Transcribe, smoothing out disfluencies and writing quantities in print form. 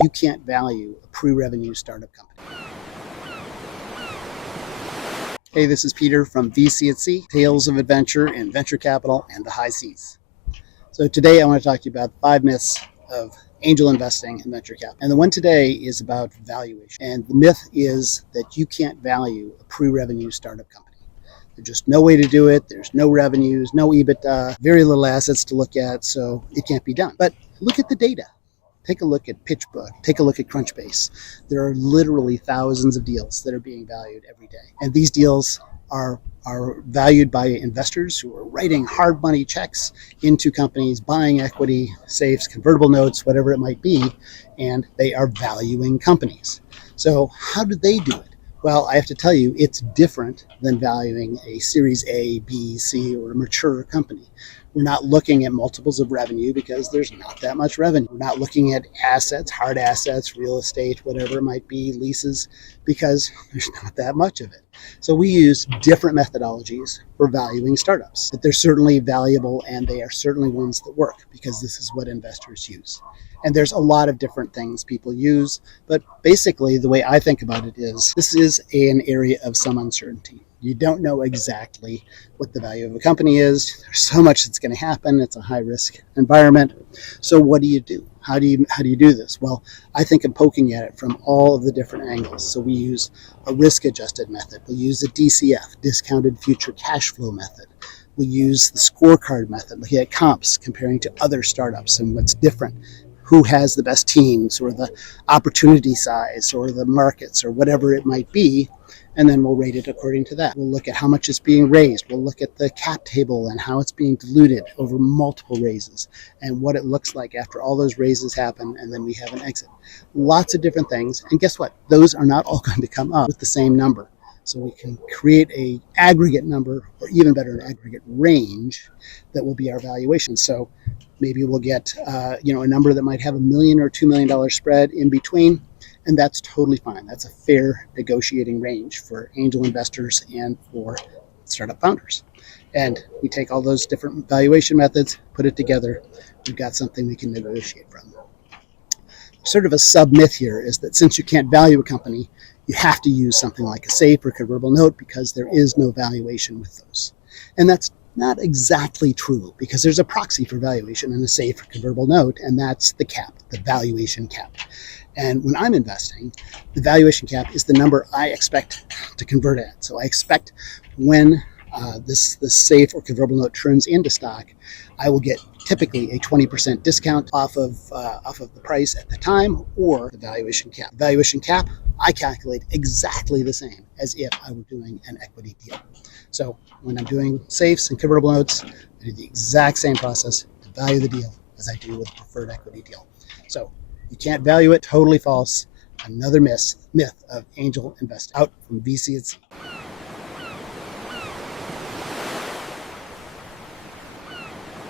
you can't value a pre-revenue startup company. Hey, this is Peter from VC at Sea, Tales of Adventure in Venture Capital and the High Seas. So today I want to talk to you about 5 myths of angel investing in venture capital. And the one today is about valuation. And the myth is that you can't value a pre-revenue startup company. There's just no way to do it. There's no revenues, no EBITDA, very little assets to look at, so it can't be done. But look at the data. Take a look at PitchBook. Take a look at Crunchbase. There are literally thousands of deals that are being valued every day. And these deals are valued by investors who are writing hard money checks into companies, buying equity, safes, convertible notes, whatever it might be, and they are valuing companies. So how do they do it? Well, I have to tell you, it's different than valuing a Series A, B, C, or a mature company. We're not looking at multiples of revenue because there's not that much revenue. We're not looking at assets, hard assets, real estate, whatever it might be, leases, because there's not that much of it. So we use different methodologies for valuing startups. But they're certainly valuable, and they are certainly ones that work because this is what investors use. And there's a lot of different things people use, but basically the way I think about it is this is an area of some uncertainty. You don't know exactly what the value of a company is. There's so much that's going to happen. It's a high risk environment. So what do you do? How do you do this? Well, I think I'm poking at it from all of the different angles. So we use a risk adjusted method. We'll use a DCF, discounted future cash flow method. We use the scorecard method, looking at comps, comparing to other startups and what's different. Who has the best teams, or the opportunity size, or the markets, or whatever it might be, and then we'll rate it according to that. We'll look at how much is being raised. We'll look at the cap table and how it's being diluted over multiple raises and what it looks like after all those raises happen and then we have an exit. Lots of different things, and guess what? Those are not all going to come up with the same number. So we can create an aggregate number, or even better, an aggregate range that will be our valuation. So maybe we'll get a number that might have $1 million or $2 million spread in between, and that's totally fine. That's a fair negotiating range for angel investors and for startup founders. And we take all those different valuation methods, put it together, we've got something we can negotiate from. Sort of a sub-myth here is that since you can't value a company, you have to use something like a safe or convertible note because there is no valuation with those. And that's not exactly true, because there's a proxy for valuation in a safe or convertible note, and that's the cap, the valuation cap. And when I'm investing, the valuation cap is the number I expect to convert at. So I expect when this safe or convertible note turns into stock, I will get typically a 20% discount off of the price at the time, or the valuation cap. The valuation cap, I calculate exactly the same as if I were doing an equity deal. So when I'm doing safes and convertible notes, I do the exact same process to value the deal as I do with a preferred equity deal. So you can't value it, totally false. Another myth of angel investing. Out from VC at Sea.